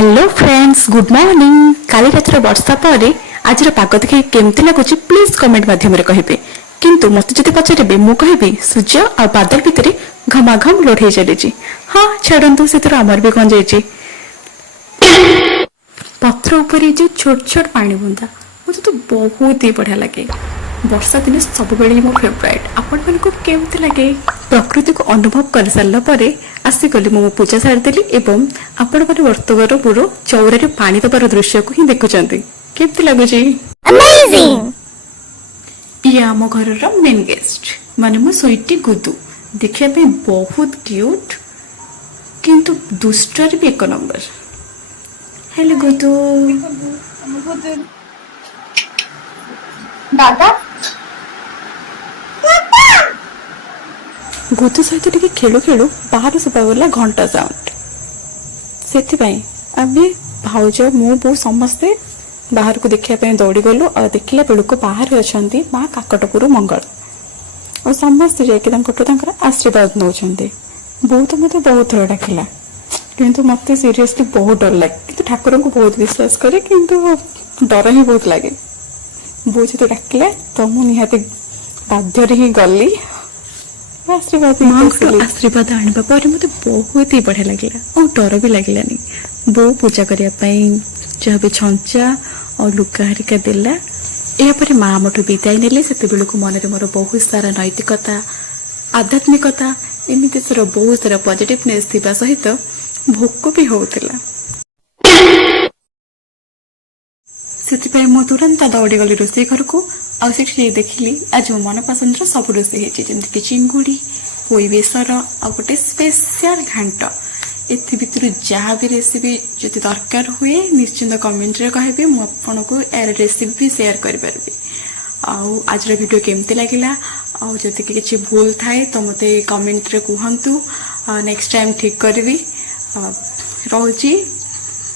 Hello friends good morning काली रातिर वर्षा पर आज पाग देखे केमती लगुच प्लीज कमेंट माध्यम कहे किंतु मत जदि पचारे मु कहि सूर्य आ बादल भितर घमाघम लोढ़े चली हाँ छाड़ू से आमर भी कौन जाइए पथर उपर जो छोट छोट पानी बुंदा मुझे तो बहुत ही बढ़िया लगे। वर्षा दिन सब मो फेवरेट आपण मन को केमती लगे प्रकृति को अनुभव कर सारा पर आसीगली मो पूजा सारीदेली एवं आपण मैंने वर्तमान पूरा चौरे पानी दबार दृश्य को ही देखुं केमती लगुच ये आम घर मेन गेस्ट माने मो स्वीटी गुदू देखिया बहुत क्यूट किंतु दुष्टर भी एक नंबर। हेलो गुदू दादा गुदू सहित टिके खेलु खेलु बाहर सुबागला घंटा साउंड से आम भाउज मु बो समस्ते बाहर को देखा दौड़ी गलु और देखला बेलू बाहर अच्छा माँ काकटपुर मंगल और समस्ते जाकर आशीर्वाद नौ बो तो मत बहुत थर डाकिला किंतु मत सीरियसली बहुत डर लगे कि ठाकुर को बहुत विश्वास करे किंतु डर ही बहुत लगे बो जो डाकिला तो मुझे निहाती बाध्य ही गली आशीर्वाद आने पर मत बहुत ही बढ़िया लगे और डर भी लगलानी बो पूजा करने जहाँ भी छंचा और लुगा हरिका देला यापर माँ मठू विदाय ने से मन मोर बहुत सारा नैतिकता आध्यात्मिकता एमती बहुत सारा पॉजिटिवनेस थिबा सहित भोक भी होता से मु तुरंत दौड़ी गली रोषे घर को आखिरी देखिली आज मो मन पसंद सब रोषे जमीक चिंगुड़ी पोई बेसर आ गोटे स्पेशल घांट एथर जहाँ भी रेसिपी जब दरकार हुए निश्चिंत कमेंट रे कहबे मु आपको यार रेसिपी भी शेयर करि आज वीडियो केमती लगिला और जदि किसी भूल थाए तो मते कमेंट रे कहंतु नेक्स्ट टाइम ठीक करबी रोजी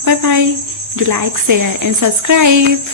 bye bye do like share and subscribe.